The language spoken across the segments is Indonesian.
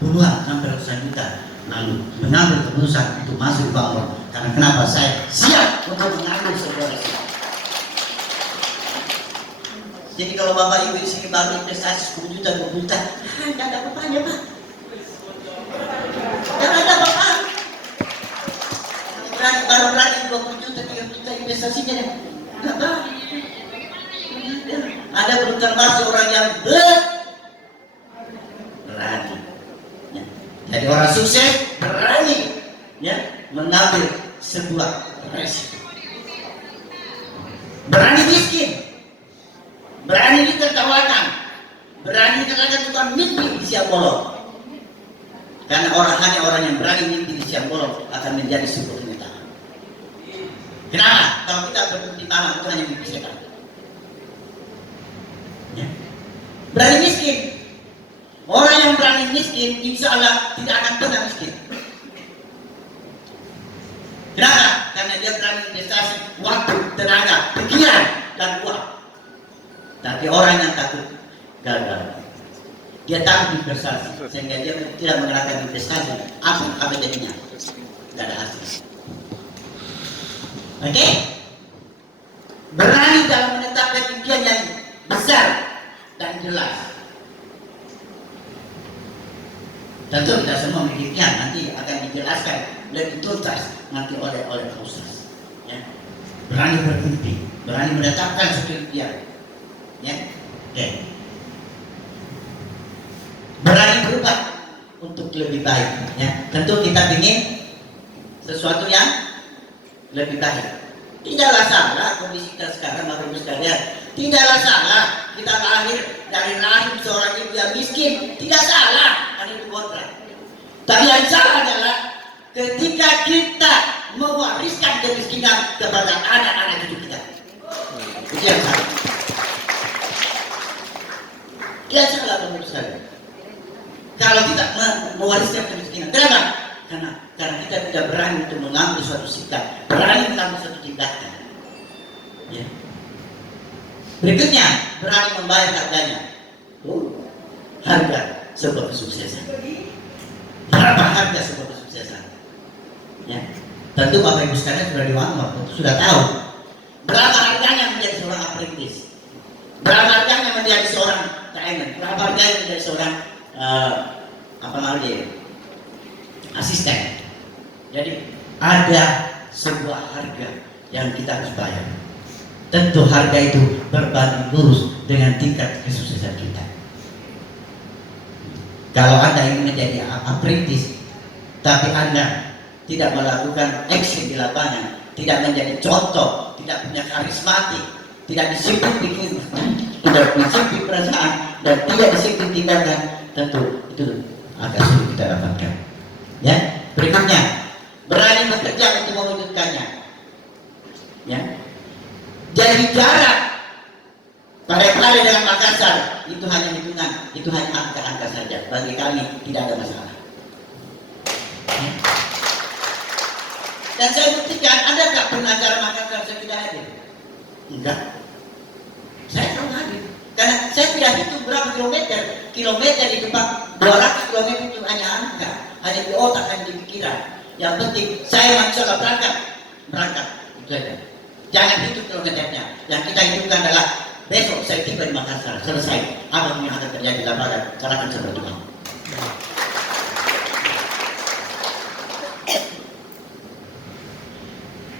puluhan sampai ratusan juta, lalu mengambil keputusan untuk masuk di Bangor. Karena kenapa? Saya siap untuk mengambil sebuah resiko. Jadi kalau Bapak Ibu di sini baru investasi 10 juta, 20 juta, nggak ada apa-apanya Pak. Nggak ada apa-apa. Baru berani 20 juta, 30 juta investasinya, nggak apa. Ada belum termasuk orang yang berani. Ya. Jadi orang sukses berani, ya, mengambil sebuah resiko. Berani miskin, berani ditertawakan, berani dikatakan tukang mimpi di siang bolong. Karena hanya orang yang berani mimpi di siang bolong akan menjadi sebuah kenyataan. Kenapa? Kalau kita bermimpi malam itu hanya mimpi setan. Ya. Berani miskin. Orang yang berani miskin, insya Allah tidak akan pernah miskin. Kenapa? Karena dia berani investasi waktu, tenaga, pikiran, dan uang. Tapi orang yang takut gagal, dia takut investasi, sehingga dia tidak mengerahkan investasi. Apa jadinya? Tidak ada hasil. Oke? Berani dalam menetapkan impian yang besar dan jelas. Tentu kita semua memiliki impian, nanti akan dijelaskan lebih tuntas nanti oleh Ustaz. Ya. Berani bermimpi, berani menetapkan suatu impian. Ya, oke. Berani berubah untuk lebih baik. Ya, tentu kita ingin sesuatu yang lebih baik. Tidaklah salah kondisi kita sekarang, Bapak Ibu sekalian. Tidaklah salah kita lahir dari rahim seorang ibu yang miskin. Tidak salah, ada itu kodrat. Tapi yang salah adalah ketika kita mewariskan kemiskinan kepada anak-anak cucu kita. Itu yang salah. Tidak salah, Bapak Ibu sekalian. Kalau kita mewariskan kemiskinan, kenapa? Karena kita tidak berani untuk mengambil suatu sikap, berani mengambil suatu tindakan. Ya. Berikutnya, berani membayar harganya. Harga sebuah kesuksesan. Berapa harga sebuah kesuksesan? Ya. Tentu Bapak Ibu sekalian sudah diwangor, sudah tahu berapa harganya menjadi seorang apprentice, berapa harganya menjadi seorang trainer, berapa harganya menjadi seorang asisten. Jadi ada sebuah harga yang kita harus bayar. Tentu harga itu berbanding lurus dengan tingkat kesuksesan kita. Kalau Anda ingin menjadi apprentice, tapi Anda tidak melakukan action di lapangan, tidak menjadi contoh, tidak punya karismatik, tidak disiplin pikiran, tidak disiplin perasaan, dan tidak disiplin tindakan, tentu itu agak sulit kita dapatkan. Ya, berikutnya berani bekerja untuk mewujudkannya. Ya, jadi jarak Parepare dengan Makassar itu hanya hitungan, itu hanya angka-angka saja. Bagi kami tidak ada masalah. Ya. Dan saya buktikan, adakah pengacara Makassar saya tidak hadir? Enggak. Saya selalu hadir. Karena saya tidak hitung berapa kilometer di depan 200 km itu hanya angka, hanya di otak, hanya di pikiran. Yang penting saya mencoba berangkat itu saja. Jangan hitung kilometernya. Yang kita hitungkan adalah besok saya tiba di Makassar, selesai. Apa yang akan terjadi di lapangan? Serahkan seperti itu.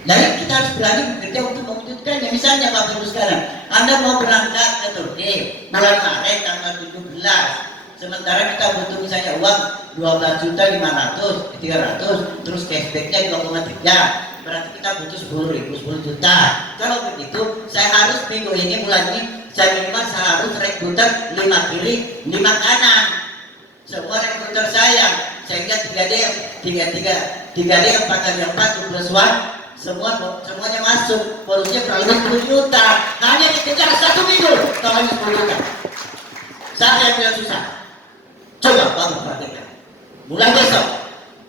Jadi kita harus berani bekerja untuk mewujudkannya. Misalnya Bapak Ibu sekarang, Anda mau berangkat ke Turki bulan Maret tanggal 17, sementara kita butuh misalnya uang 12.500, 300, terus cashbacknya 2,3, berarti kita butuh 10 juta. Kalau begitu, saya harus minggu ini, bulan ini, saya minimal harus rekruter 5 kiri, 5 kanan. Semua rekruter saya sehingga 3D, 4 kali 4 plus 1. Semuanya masuk, polusinya kurang lebih 10 juta. Hanya dikejar 1 minggu, kalau 10 juta. Siapa yang bilang susah? Coba Bapak praktekkan. Mulai besok,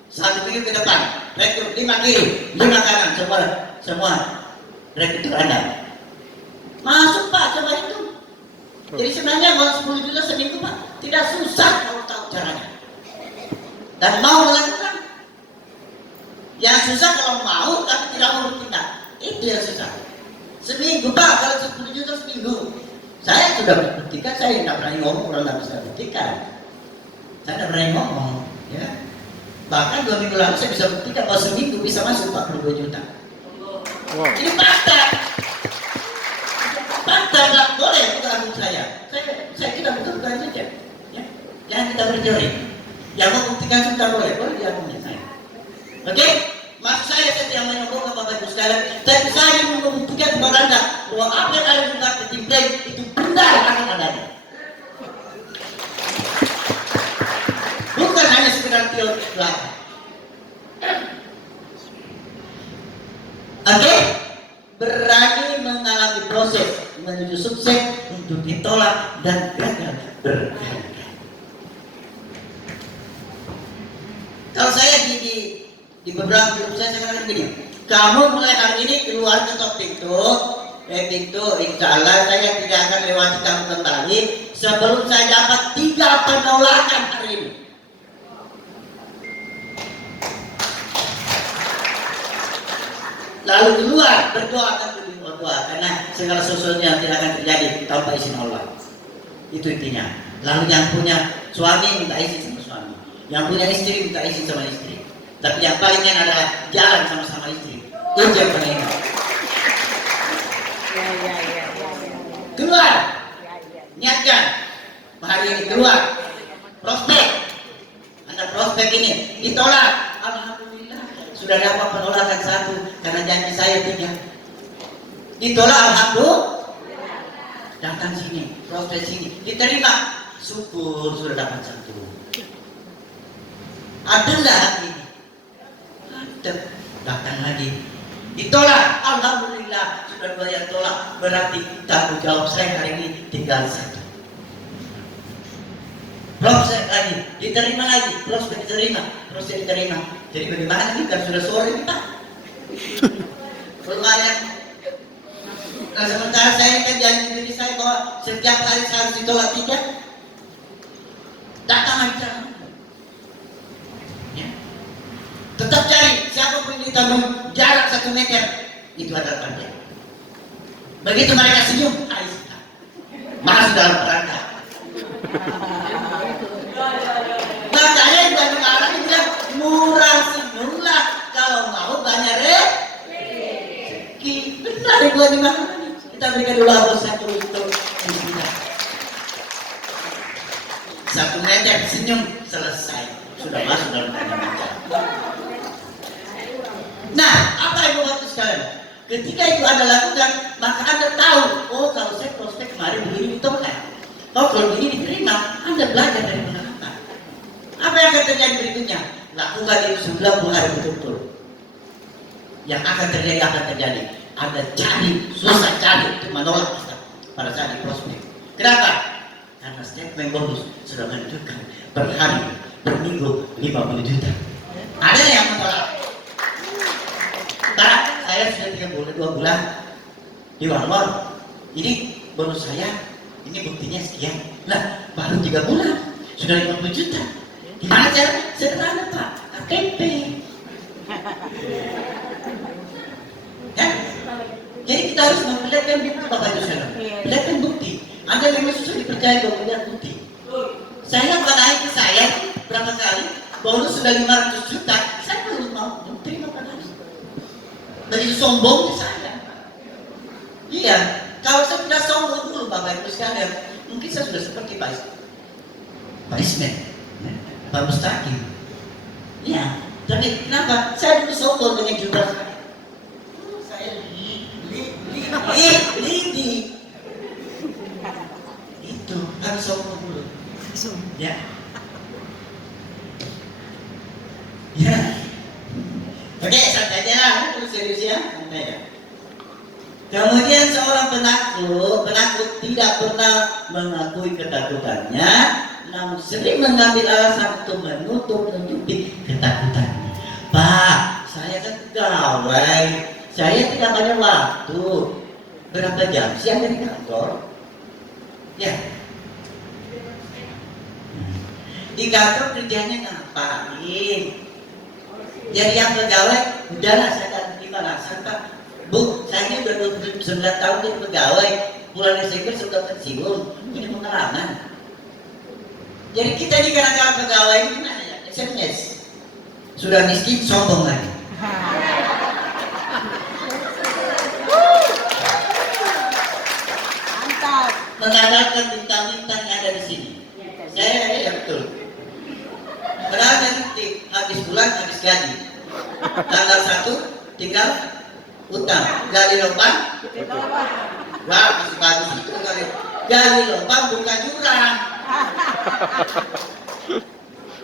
1 minggu ke depan, rekrut 5 kiri, 5 kanan, semua rekruter Anda. Masuk Pak, coba itu. Jadi sebenarnya mau 10 juta seminggu Pak, tidak susah kalau tahu caranya. dan mau melakukan. Yang susah kalau mau tapi tidak mau bertindak, itu yang susah. Seminggu Pak, kalau 10 juta seminggu. Saya sudah buktikan, saya tidak berani ngomong kalau tidak bisa buktikan. Saya tidak berani ngomong, ya. Bahkan 2 minggu lalu saya bisa buktikan bahwa seminggu bisa masuk 42 juta. Wow. Ini fakta. Fakta, nggak boleh kita lakukan saya. Saya tidak bukan saja. Ya. Jangan kita berteori. Yang mau buktikan sudah boleh diakui saya. Oke? Maksud saya tidak menyombongkan Bapak Ibu sekalian, tapi saya ingin membuktikan kepada Anda bahwa apa yang ada di marketing plan itu benar akan adanya. Bukan hanya sekedar teori belaka. Oke? Berani mengalami proses menuju sukses untuk ditolak dan gagal berkali-kali. Kalau saya di beberapa grup saya katakan begini, kamu mulai hari ini keluar ke pintu, insya Allah saya tidak akan lewati kamu kembali sebelum saya dapat 3 penolakan hari ini. Lalu keluar berdoa akan berdoa karena segala sesuatu yang tidak akan terjadi tanpa izin Allah. Itu intinya. Lalu yang punya suami minta izin sama suami, yang punya istri minta izin sama istri. Tapi yang paling enak adalah jalan sama-sama istri. Itu yang paling enak. Keluar. Niatkan. Hari ini keluar. Prospek. Anda prospek ini ditolak. Alhamdulillah. Sudah dapat penolakan 1 karena janji saya 3. Ditolak alhamdulillah. Datang sini. Prospek sini. Diterima. Syukur sudah dapat 1. Ada enggak ini? Datang lagi ditolak, alhamdulillah sudah 2 yang tolak, berarti tanggung jawab saya hari ini tinggal 1. Prospek lagi diterima lagi, prospek diterima. Jadi bagaimana nih? Kan sudah sore nih Pak, belum ada. Nah sementara saya kan janji diri saya bahwa setiap hari saya harus ditolak 3. Datang aja. Tetap cari siapapun yang ditanggung jarak 1 meter, itu adalah tanda. Begitu mereka senyum, masuk dalam kerangka. Makanya juga mengarang bilang murah senyumlah kalau mau banyak rezeki. Benar itu di mana? Kita berikan dulu abos 1 untuk kita. 1 meter senyum selesai, sudah masuk dalam kerangka. Nah, apa yang membuat sekalian? Ketika itu Anda lakukan, maka Anda tahu, oh kalau saya prospek kemarin begini ditolak. Kalau begini diterima, Anda belajar dari pengalaman. Apa yang akan terjadi berikutnya? Lakukan itu 90 hari betul-betul. Yang akan terjadi. Anda susah cari untuk menolak pada saat di prospek. Kenapa? Karena statement bonus sudah menunjukkan berhari, berminggu 50 juta. Ada yang menolak. Pak, saya sudah 2 bulan di Walmart. Ini bonus saya, ini buktinya sekian. Lah, baru 3 bulan sudah 50 juta. Gimana caranya? Sederhana Pak, KTP. Ya? Jadi kita harus memperlihatkan bukti Bapak Ibu sekalian. Perlihatkan bukti. Anda memang susah dipercaya kalau melihat bukti. Saya naik ke saya berapa kali, bonus sudah 500 juta. Saya belum mau terima padahal. Begitu sombong saya. Iya, kalau saya tidak sombong dulu Bapak Ibu sekalian, mungkin saya sudah seperti Pak Ismet, Pak Mustaqim. Iya, tapi kenapa? Saya dulu sombong dengan jumlah saya. Saya lidi. Itu harus sombong dulu. Ya. Ya. Oke, santai aja lah, terus serius ya, santai ya. Kemudian seorang penakut tidak pernah mengakui ketakutannya, namun sering mengambil alasan untuk menutupi ketakutannya. Pak, saya kan pegawai, saya tidak banyak waktu. Berapa jam sih Anda di kantor? Ya. Di kantor kerjanya ngapain? Jadi yang pegawai, udahlah saya dapat 5 Pak. Bu, saya ini udah 29 tahun jadi pegawai. Bulan Desember sudah pensiun. Ini pengalaman. Jadi kita ini kadang-kadang pegawai ini gimana ya? SMS. Sudah miskin, sombong lagi. Mantap. Mengandalkan bintang-bintang yang ada di sini. Saya ya betul. Padahal nanti habis bulan habis gaji. Tanggal 1 tinggal utang. Gali lubang. Wah, masih bagus itu gali lubang bukan jurang.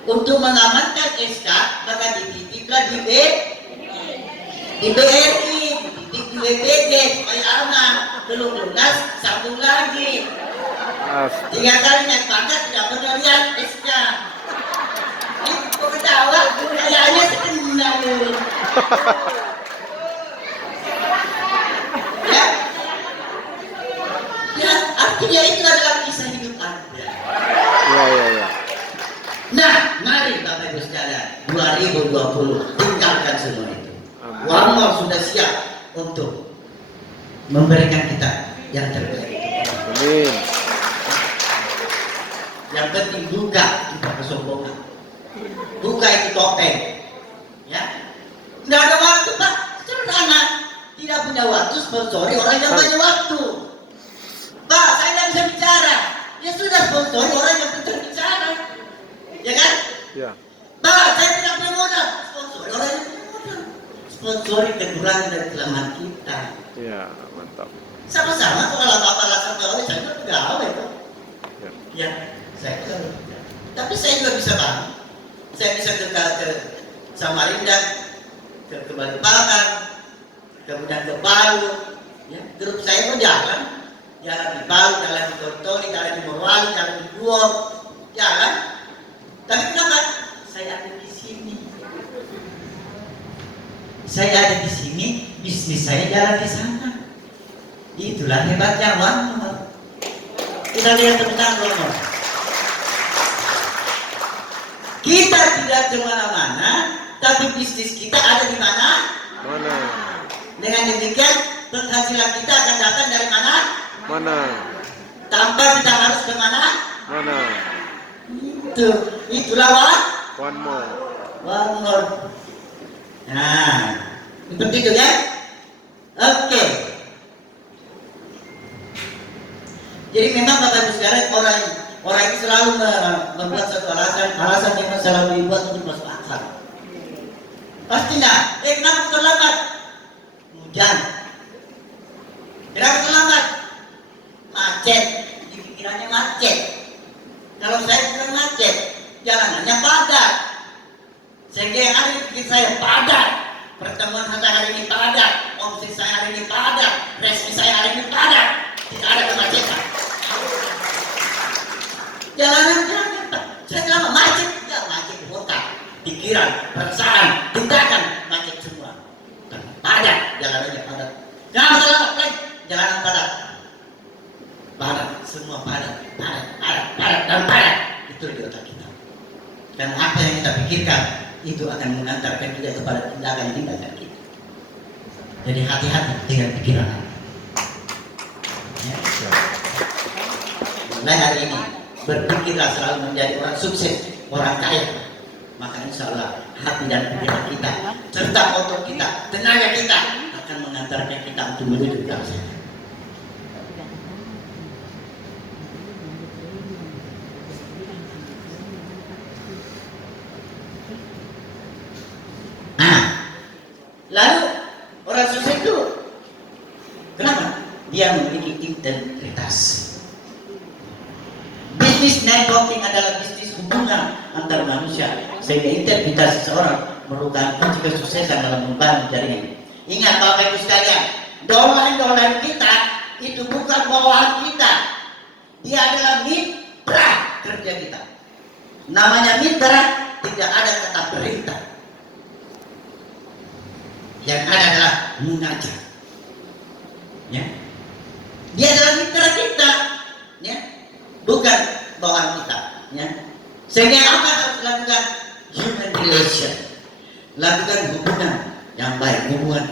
Untuk mengamankan SK maka dititiplah di BRI, dititip di BPD supaya aman. Belum lunas sambung lagi. 3 kali naik pangkat tidak pernah lihat SK. Itu ketawa, kayaknya sekenal. Ya, ya artinya itu adalah kisah hidup Anda. Ya. Nah, mari Bapak Ibu sekalian, 2020 tinggalkan semua itu. Amin. Allah sudah siap untuk memberikan kita yang terbaik. Amin. Yang penting buka kita kesombongan. Buka itu topeng. Ya. Nggak ada waktu, Pak. Sederhana. Tidak punya waktu sponsori orang yang banyak waktu. Pak, saya tidak bisa bicara. Ya sudah sponsori orang yang pintar bicara. Ya kan? Ya. Pak, saya tidak punya modal. Sponsori orang yang punya modal. Sponsori kekurangan dan kelemahan kita. Ya, mantap. Sama-sama kalau Bapak lakukan pegawai, saya juga pegawai kok. Ya. Ya, saya pegawai. Tapi saya juga bisa bangun. Saya bisa ke Samarinda, ke Balikpapan, kemudian ke Palu. Ya, grup saya pun jalan di Palu, jalan di Tortoni, jalan di Morowali, jalan di Guok, jalan. Tapi kenapa? Saya ada di sini. Saya ada di sini, bisnis saya jalan di sana. Itulah hebatnya Wanmor. Kita lihat tentang Wanmor. Kita tidak kemana-mana, tapi bisnis kita ada di mana? Mana? Dengan demikian, penghasilan kita akan datang dari mana? Mana? Tanpa kita harus kemana? Mana? Itulah One more. Wanmor. Nah, seperti itu ya. Oke. Jadi memang Bapak Ibu sekalian orang itu selalu membuat satu alasan yang selalu dibuat untuk masuk akal. Pasti enggak? Kenapa terlambat? Hujan. Kenapa terlambat? Macet. Di pikirannya macet. Kalau saya bukan macet, jalanannya padat. Sehingga yang ada di pikir saya padat. Pertemuan saya hari ini padat. Omset saya hari ini padat. Resmi saya hari ini padat. Tidak ada kemacetan. Jalanan Pak. Saya lama macet, tidak macet di kota. Pikiran, perasaan, tindakan macet semua. Padat, jalanannya padat. Kenapa terlambat? Jalanan padat. Padat, semua padat. Itu di otak kita. Dan apa yang kita pikirkan itu akan mengantarkan kita kepada tindakan kita. Jadi hati-hati dengan pikiran. Ya. Mulai hari ini berpikirlah selalu menjadi orang sukses, orang kaya. Maka insya Allah hati dan pikiran kita serta otot kita, tenaga kita akan mengantarkan kita untuk menuju ke sana. Lalu orang sukses itu kenapa? Dia memiliki integritas. Bisnis networking adalah bisnis hubungan antar manusia, sehingga integritas seseorang merupakan kunci kesuksesan dalam membangun jaringan. Ingat Bapak Ibu sekalian, dolar kita itu bukan bawahan kita, dia adalah mitra kerja kita. Namanya mitra, tidak ada kata perintah. Yang ada adalah munajat. Ya. Dia adalah mitra kita, ya. Bukan bawahan kita, ya. Sehingga apa harus lakukan? Human relation. Lakukan hubungan yang baik, hubungan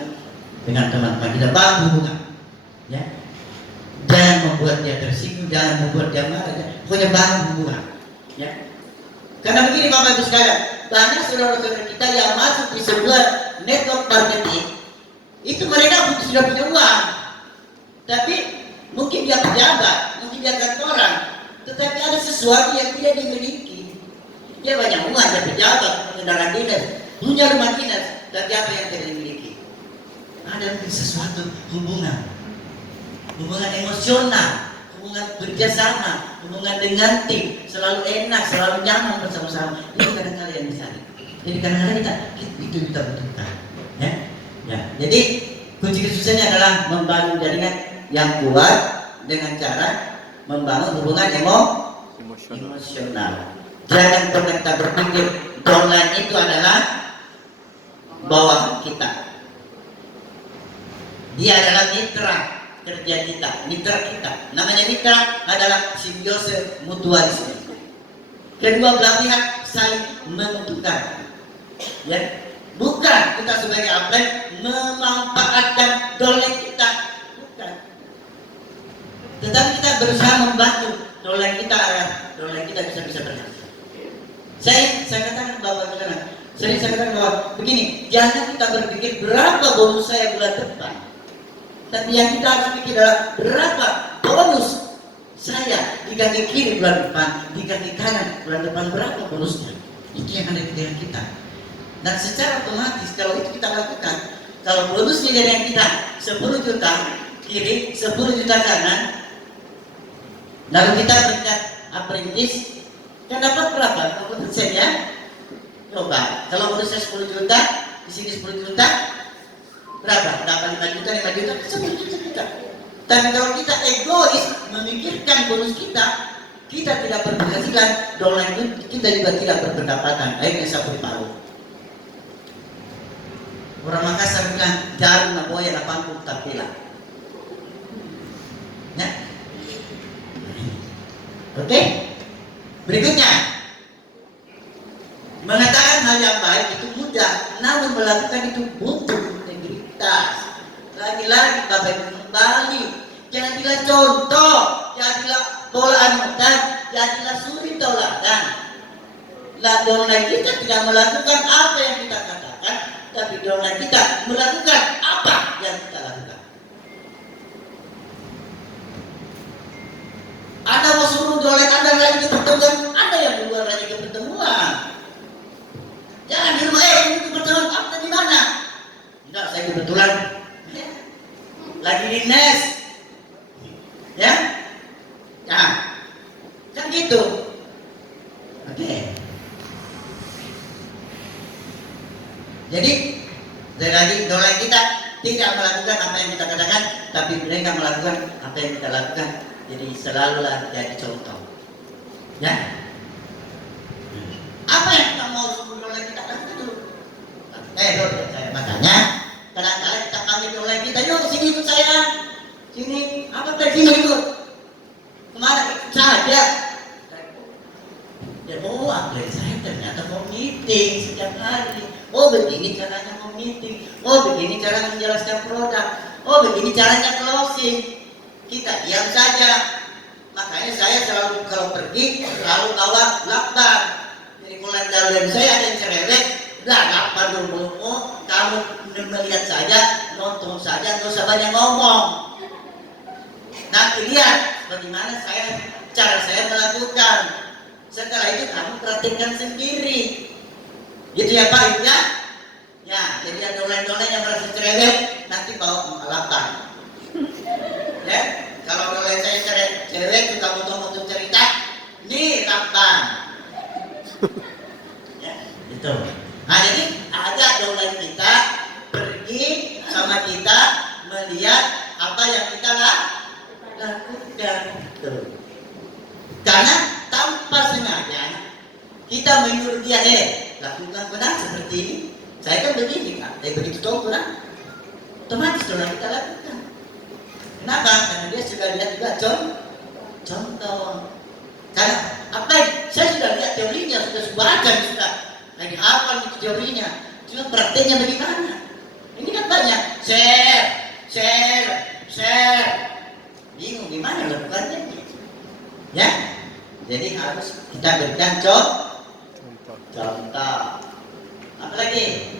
dengan teman-teman kita, bangun hubungan. Ya. Jangan membuat dia tersinggung, jangan membuat dia marah, pokoknya bangun hubungan. Ya. Karena begini Bapak Ibu sekalian, banyak saudara-saudara kita yang masuk di sebuah network marketing, itu mereka sudah punya uang, tapi mungkin dia pejabat, mungkin dia kantoran, tetapi ada sesuatu yang tidak dimiliki. Dia banyak uang, dia pejabat, kendaraan dinas, punya rumah dinas, tapi apa yang tidak dimiliki? Ada mungkin sesuatu hubungan emosional, hubungan kerjasama, hubungan dengan tim, selalu enak, selalu nyaman bersama-sama. Itu kadang-kadang yang dicari. Jadi kadang-kadang kita butuhkan. Ya. Jadi kunci kesusahannya adalah membangun jaringan yang kuat dengan cara membangun hubungan emosional. Jangan pernah kita berpikir downline itu adalah bawahan kita. Dia adalah mitra kerja kita, mitra kita. Namanya mitra adalah simbiose mutualisme. Kedua belah pihak saling menguntungkan. Ya, bukan kita sebagai upline memanfaatkan downline kita, bukan. Tetapi kita berusaha membantu downline kita agar downline kita bisa berhasil. Saya katakan Bapak Saudara, saya katakan bahwa begini, jangan kita berpikir berapa bonus saya bulan depan. Tapi yang kita harus pikir adalah berapa bonus saya di kaki kiri bulan depan, di kaki kanan bulan depan, berapa bonusnya. Itu yang ada di pikiran kita. Dan secara otomatis kalau itu kita lakukan, kalau bonusnya dari yang kita 10 juta kiri, 10 juta kanan, lalu kita berkat apprentice, kan dapat berapa? 20% ya? Coba, kalau bonusnya 10 juta, di sini 10 juta, berapa? Dapat 5 juta, 10 juta. Tapi kalau kita egois memikirkan bonus kita tidak berpenghasilan, downline kita juga tidak berpendapatan. Akhirnya sapu di paru. Orang Makassar bilang jarum na boya na pangkuk tapila. Ya. Oke. Berikutnya, mengatakan hal yang baik itu mudah, namun melakukan itu butuh integritas. Lagi-lagi Bapak Ibu kembali, jadilah contoh, jadilah bola anutan, jadilah suri tauladan. Downline kita tidak melakukan apa yang kita katakan, tapi downline kita melakukan apa yang kita lakukan. Anda mau suruh downline Anda lagi ke pertemuan, Anda yang keluar lagi ke pertemuan. Jangan di rumah, ini ke pertemuan, Anda di mana? Tidak, saya kebetulan lagi di NES. Ya? Nah, kan gitu. Oke. Jadi, dari lagi downline kita tidak melakukan apa yang kita katakan, tapi mereka melakukan apa yang kita lakukan. Jadi selalulah jadi contoh. Ya. Apa yang kita mau suruh downline kita lakukan dulu? Saya makanya kadang-kadang kita panggil downline kita, yuk sini ikut saya. Sini, apa tadi sini ikut? Kemana? Saja. Ya, upline saya ternyata mau meeting setiap hari. Oh, begini caranya mau meeting. Oh, begini cara menjelaskan produk. Oh, begini caranya closing. Kita diam saja. Makanya saya selalu kalau pergi selalu bawa lakban. Jadi mulai dari saya ada yang cerewet, udah lakban dulu. Kamu melihat saja, nonton saja, nggak usah banyak ngomong. Nanti lihat bagaimana cara saya melakukan. Setelah itu kamu perhatikan sendiri. Gitu ya Pak Ibu ya? Ya, jadi ada downline yang merasa cerewet, nanti bawa lakban. Ya, kalau downline saya cerewet, suka mutu-mutu cerita, nih lakban. Ya, gitu. Nah, jadi ada downline kita pergi sama kita melihat apa yang kita lakukan. Tuh. Karena tanpa sengaja kita menyuruh dia, lakukan benar seperti ini. Saya kan begini, Kak. Saya begitu tahu benar. Otomatis downline kita lakukan. Kenapa? Karena dia sudah lihat juga contoh. Karena apa? Saya sudah lihat teorinya, sudah baca, sudah lagi hafal itu teorinya. Cuma prakteknya bagaimana? Ini kan banyak share. Bingung gimana lakukannya? Ya, jadi harus kita berikan contoh. Apalagi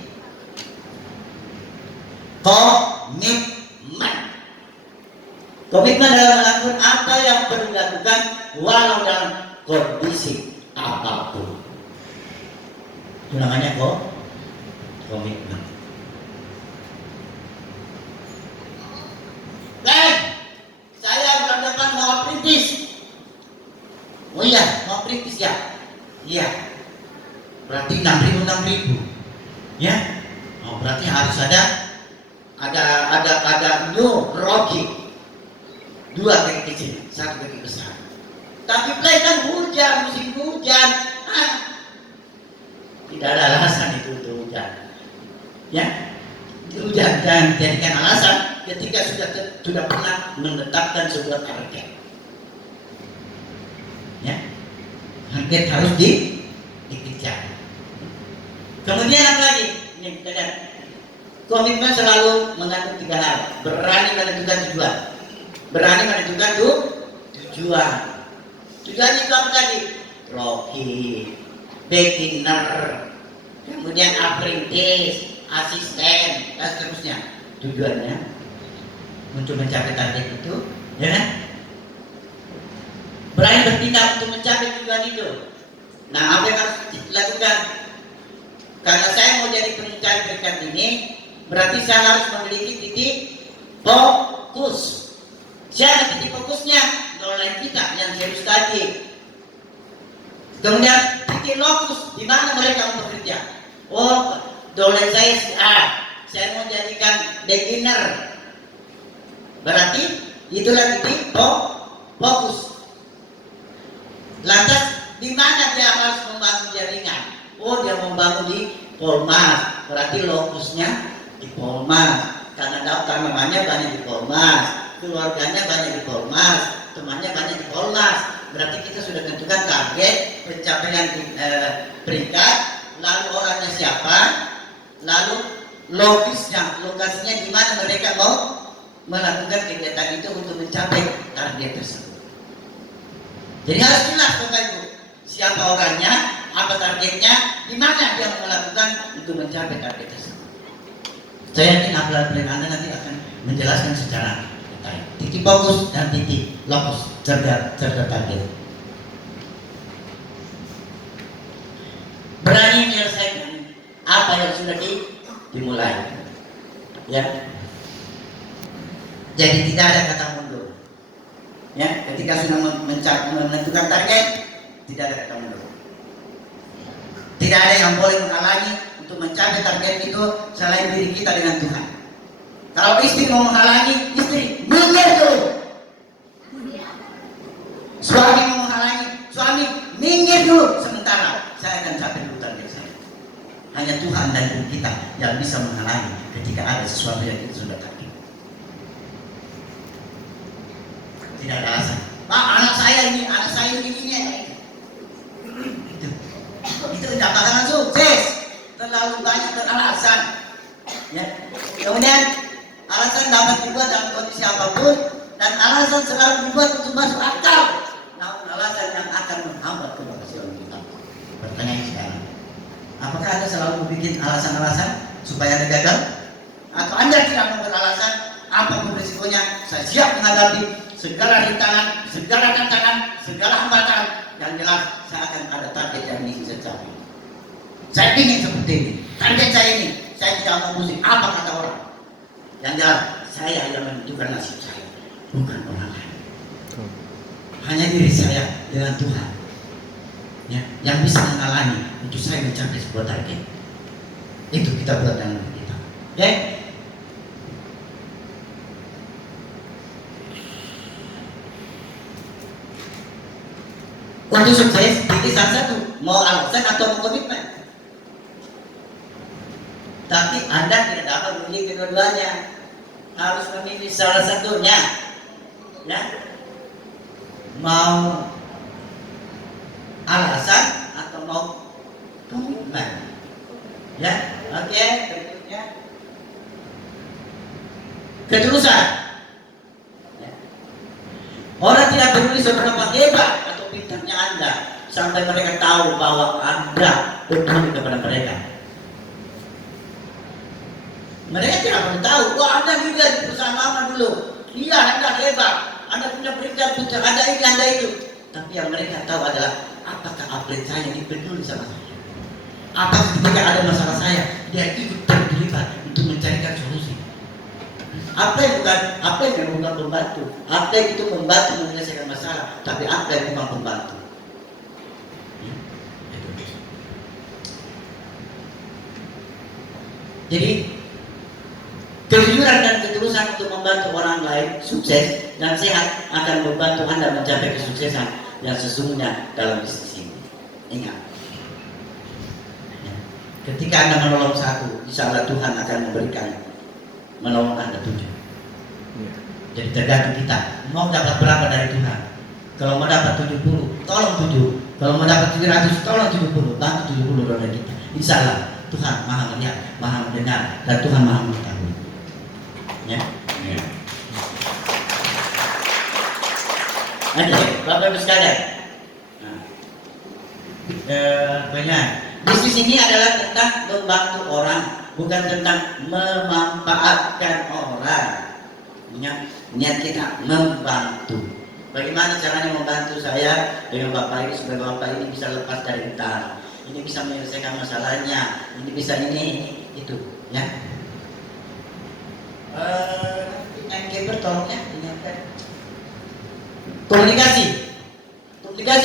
komitmen dalam melakukan apa yang perlu dilakukan walau dalam kondisi apapun. Itu namanya komitmen. Baik, saya bulan depan mau perintis. Oh iya, mau perintis ya? Iya. Berarti 6.000. Ya? Oh, berarti harus ada new rocky. 2 kaki kecil, 1 kaki besar. Tapi play kan musim hujan. Tidak ada alasan itu untuk hujan. Ya? Hujan dan jadikan alasan ketika sudah pernah menetapkan sebuah target. Ya, target harus dikejar. Kemudian apa lagi? Ini kita lihat. Komitmen selalu mengandung 3 hal. Berani menentukan tujuan. Berani menentukan tujuan. Tujuan itu apa tadi? Rocky, beginner, kemudian apprentice, asisten, dan seterusnya. Tujuannya untuk mencapai target itu, ya kan? Berani bertindak untuk mencapai tujuan itu. Nah, apa yang harus dilakukan? Karena saya mau jadi pencari berkat ini, berarti saya harus memiliki titik fokus. Siapa titik fokusnya? Downline kita yang serius tadi. Kemudian titik lokus, di mana mereka mau bekerja? Oh, downline saya si A. Saya mau jadikan beginner. Berarti itulah titik fokus. Lantas di mana dia harus membangun jaringan? Oh, dia membangun di Polmas. Berarti lokusnya di Polmas. Karena namanya banyak di Polmas, keluarganya banyak di Polmas, temannya banyak di Polmas. Berarti kita sudah tentukan target pencapaian peringkat, lalu orangnya siapa, lalu lokasinya di mana mereka mau melakukan kegiatan itu untuk mencapai target tersebut. Jadi harus jelas Bapak Ibu, siapa orangnya, apa targetnya, di mana dia melakukan untuk mencapai target tersebut. Saya yakin apel-apel Anda nanti akan menjelaskan secara detail titik fokus dan titik lokus serta target. Berani menyelesaikan apa yang sudah dimulai. Ya. Jadi tidak ada kata mundur. Ya, ketika sudah menentukan target, tidak ada kata mundur. Tidak ada yang boleh menghalangi untuk mencapai target itu selain diri kita dengan Tuhan. Kalau istri mau menghalangi, istri minggir dulu. Suami mau menghalangi, suami minggir dulu. Sementara saya akan capai dulu target saya. Hanya Tuhan dan diri kita yang bisa menghalangi ketika ada sesuatu yang kita sudah target. Tidak ada alasan. Pak, anak saya ini. Itu tidak bakalan sukses. Terlalu banyak beralasan. Ya. Kemudian alasan dapat dibuat dalam kondisi apapun dan alasan selalu dibuat untuk masuk akal. Namun alasan yang akan menghambat keberhasilan kita. Pertanyaan sekarang, apakah Anda selalu membuat alasan-alasan supaya Anda gagal? Atau Anda tidak mau beralasan? Apapun risikonya, saya siap menghadapi segala rintangan, segala tantangan, segala hambatan. Yang jelas, saya akan ada target yang ingin saya capai. Saya ingin seperti ini. Target saya ini, saya tidak mau pusing apa kata orang. Yang jelas, saya yang menentukan nasib saya, bukan orang lain. Hanya diri saya dengan Tuhan, ya, yang bisa menghalangi untuk saya mencapai sebuah target. Itu kita buat dengan kita. Ya. Untuk sukses, pilih salah satu, mau alasan atau mau komitmen. Tapi Anda tidak dapat memilih kedua-duanya, harus memilih salah satunya. Ya, mau alasan atau mau komitmen. Ya, oke, berikutnya ketulusan. Ya. Orang tidak peduli seberapa hebat atau pintarnya Anda sampai mereka tahu bahwa Anda peduli kepada mereka. Mereka tidak perlu tahu, wah Anda juga di perusahaan lama dulu. Iya, Anda hebat, Anda punya peringkat puncak, Anda ini, Anda itu. Tapi yang mereka tahu adalah apakah upline saya ini peduli sama saya. Apakah ketika ada masalah saya, dia ikut terlibat untuk mencarikan solusi. Upline bukan pembantu. Upline itu membantu menyelesaikan masalah, tapi upline bukan pembantu. Jadi kejujuran dan ketulusan untuk membantu orang lain sukses dan sehat akan membantu Anda mencapai kesuksesan yang sesungguhnya dalam bisnis ini. Ingat, ketika Anda menolong satu, insya Allah Tuhan akan memberikan menolong Anda 7. Jadi tergantung kita mau dapat berapa dari Tuhan. Kalau mau dapat 70, tolong 7. Kalau mau dapat 700, tolong 70. Bantu 70 dari kita. Insya Allah Tuhan maha melihat, maha mendengar, dan Tuhan maha mengetahui. Ya. Oke, Bapak Ibu sekalian. Banyak. Bisnis ini adalah tentang membantu orang, bukan tentang memanfaatkan orang. Niat kita membantu. Bagaimana caranya membantu saya dengan Bapak ini supaya Bapak ini bisa lepas dari utang, ini bisa menyelesaikan masalahnya, ini bisa ini itu, ya. Keeper tolongnya ingatkan. Komunikasi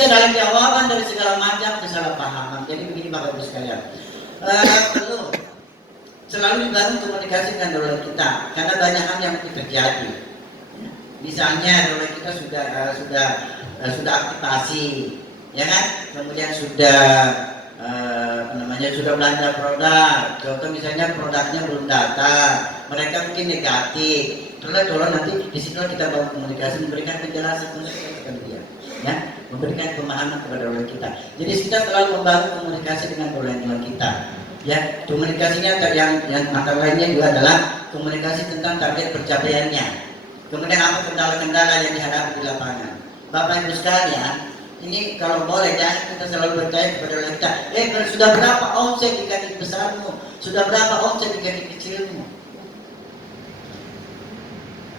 adalah jawaban dari segala macam kesalahpahaman. Jadi begini Bapak Ibu sekalian, perlu selalu dibangun komunikasi dengan dolar kita, karena banyak hal yang terjadi. Misalnya dolar kita sudah aktivasi, ya kan? Kemudian sudah sudah belanja produk. Contoh misalnya produknya belum datang, mereka mungkin negatif. Tolong nanti di situ kita bangun komunikasi, memberikan penjelasan kepada dia, ya, memberikan pemahaman kepada dolar kita. Jadi kita selalu membangun komunikasi dengan dolar kita. Ya, komunikasinya yang mata lainnya juga adalah komunikasi tentang target pencapaiannya. Kemudian apa kendala-kendala yang dihadapi di lapangan. Bapak Ibu sekalian, ini kalau boleh jangan kita selalu percaya kepada orang kita. Sudah berapa omset di kaki besarmu? Sudah berapa omset di kaki kecilmu?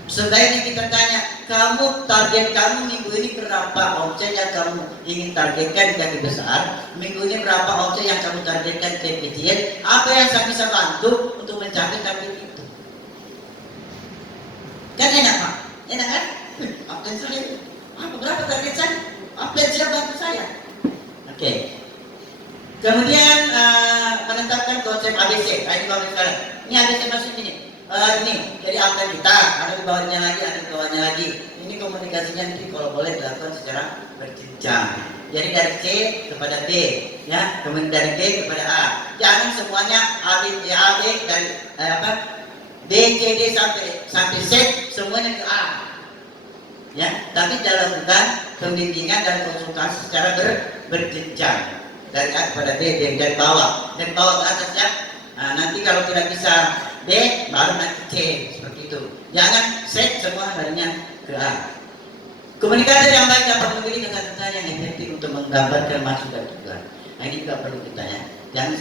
Sebaiknya kita tanya, target kamu minggu ini berapa omset yang kamu ingin targetkan di kaki besar? Minggu ini berapa omset yang kamu targetkan di kaki kecil? Apa yang saya bisa bantu untuk mencapai target itu? Kan enak Pak? Enak kan? Apa yang saya? Berapa target saya? Apa yang siap bantu saya? Oke. Kemudian menetapkan konsep ABC. Ini Bapak sekarang. Ini ABC masuk ini. Ini jadi apa kita, ada di bawahnya lagi, ada di bawahnya lagi. Ini komunikasinya nanti kalau boleh dilakukan secara berjenjang. Jadi dari C kepada D, ya, kemudian dari D kepada A. Jangan semuanya A B dari D C D sampai Z semuanya ke A. Ya, tapi dilakukan pembimbingan dan konsultasi secara berjenjang dari A kepada D dari bawah ke atas ya. Nah, nanti kalau tidak bisa D baru nanti C seperti itu. Jangan set semua darinya ke A. Komunikasi yang baik dapat memilih kata-kata yang efektif untuk menggambarkan maksud dan tujuan. Nah ini juga perlu kita ya. Jangan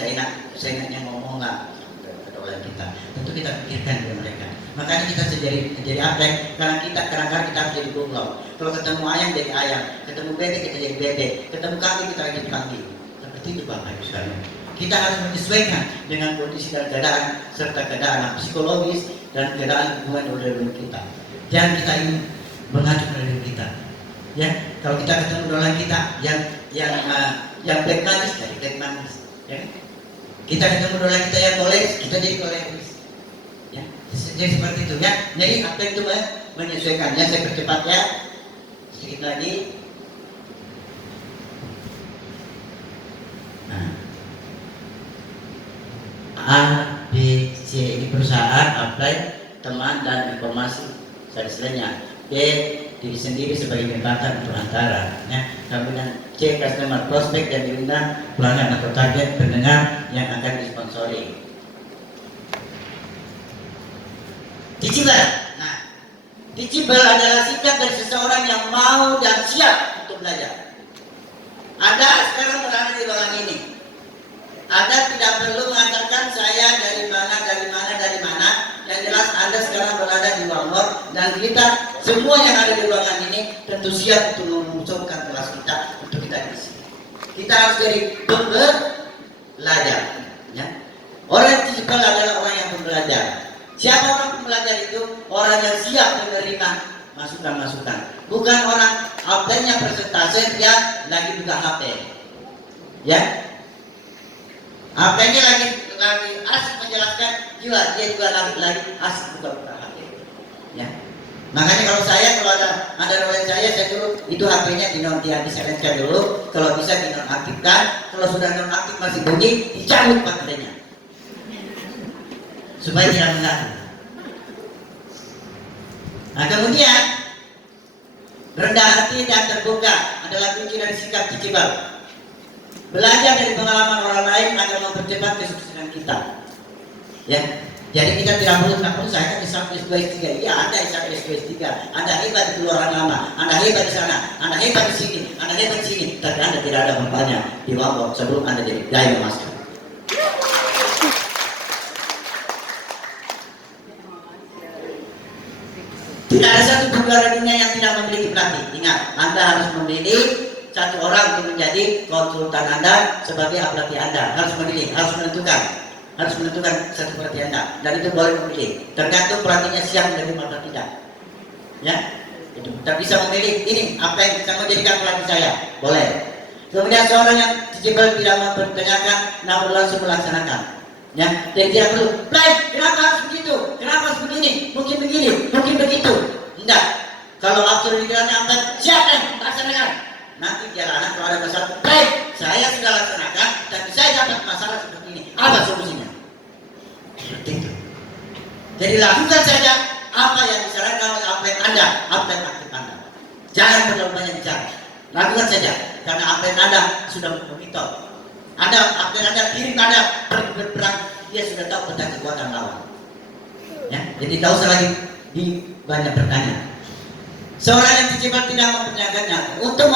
saya enaknya ngomong nggak kedolan kita. Tentu kita pikirkan dengan mereka. Makanya kita jadi apa? Karena kadang-kadang kita harus jadi goblok. Kalau ketemu ayam jadi ayam, ketemu bebek kita jadi bebek, ketemu kambing kita jadi kambing. Seperti itu Bapak Ibu sekalian. Kita harus menyesuaikan dengan kondisi dan keadaan serta keadaan psikologis dan keadaan hubungan dengan kita. Jangan kita ini mengacu pada diri kita. Ya, kalau kita ketemu dolan kita yang baik manis jadi baik manis. Ya. Kita ketemu dolan kita yang koleris, kita jadi koleris. Ya, jadi seperti itu ya. Jadi apa itu menyesuaikannya? Saya percepat ya. Sedikit lagi. A, B, C ini perusahaan, apply, teman dan informasi selainnya. B, diri sendiri sebagai jembatan untuk antara. Ya. Kemudian C, cek customer prospek dan diundang pelanggan atau target pendengar yang akan disponsori. Teachable. Nah, teachable adalah sikap dari seseorang yang mau dan siap untuk belajar. Anda sekarang berada di ruangan ini. Anda tidak perlu mengatakan saya dari mana. Yang jelas Anda sekarang berada di ruangan dan kita semua yang ada di ruangan ini tentu siap untuk mengucapkan kelas kita untuk kita isi. Kita harus jadi pembelajar. Ya. Orang teachable adalah orang yang pembelajar. Siapa orang pembelajar itu? Orang yang siap menerima masukan-masukan. Bukan orang absennya presentase dia lagi buka HP. Ya. HP-nya lagi asik menjelaskan juga dia juga lagi asik buka HP. Ya. Makanya kalau ada oleh saya suruh itu HP-nya disilentkan dulu, kalau bisa dinonaktifkan, kalau sudah nonaktif masih bunyi, dicabut baterainya. Supaya tidak mengganggu. Nah kemudian rendah hati dan terbuka adalah kunci dari sikap teachable. Belajar dari pengalaman orang lain akan mempercepat kesuksesan kita. Ya, jadi kita tidak perlu saya kan S1 S2 S3. Iya, Anda S1 S2 S3. Anda hebat di keluaran lama, Anda hebat di sana, Anda hebat di sini, Anda hebat di sini. Tapi Anda tidak ada manfaatnya di bawah sebelum Anda jadi daya master. Tidak ada satu negara dunia yang tidak memiliki pelatih. Ingat, Anda harus memilih satu orang untuk menjadi konsultan Anda sebagai pelatih Anda. Harus memilih, harus menentukan satu pelatih Anda. Dan itu boleh memilih. Tergantung pelatihnya siap menerima atau tidak. Ya, itu. Kita bisa memilih ini apa yang bisa menjadikan pelatih saya. Boleh. Kemudian seorang yang teachable tidak mempertanyakan, namun langsung melaksanakan. Ya, jadi tidak perlu. Baik, kenapa harus begitu? Kenapa harus begini? Mungkin begini, mungkin begitu. Enggak. Kalau atur di dalamnya apa? Siapkan, laksanakan. Nanti jalanan kalau ada masalah. Baik, saya sudah laksanakan, tapi saya dapat masalah seperti ini. Apa solusinya? Seperti itu. Jadi lakukan saja apa yang disarankan oleh apa yang Anda, apa yang aktif Anda. Jangan terlalu banyak bicara. Lakukan saja, karena apa yang Anda sudah memonitor. Apa yang Anda kirim Anda berperang, dia sudah tahu tentang kekuatan lawan. Ya, jadi tahu lagi di banyak pertanyaan. Seorang yang teachable tidak mempertanyakannya. Untuk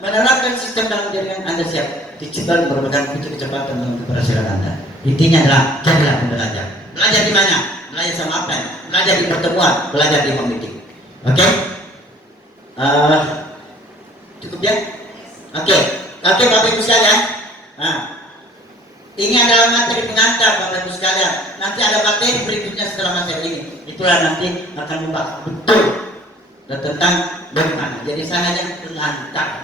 menerapkan sistem dalam jaringan Anda siap. Teachable merupakan kunci kecepatan dalam keberhasilan Anda. Intinya adalah jadilah pembelajar. Belajar di mana? Belajar sama apa? Belajar di pertemuan, belajar di home meeting. Oke? Cukup ya? Oke, Bapak Ibu sekalian. Nah, ini adalah materi pengantar Bapak Ibu sekalian. Nanti ada materi berikutnya setelah materi ini. Itulah nanti akan membahas betul tentang bagaimana. Jadi saya hanya pengantar.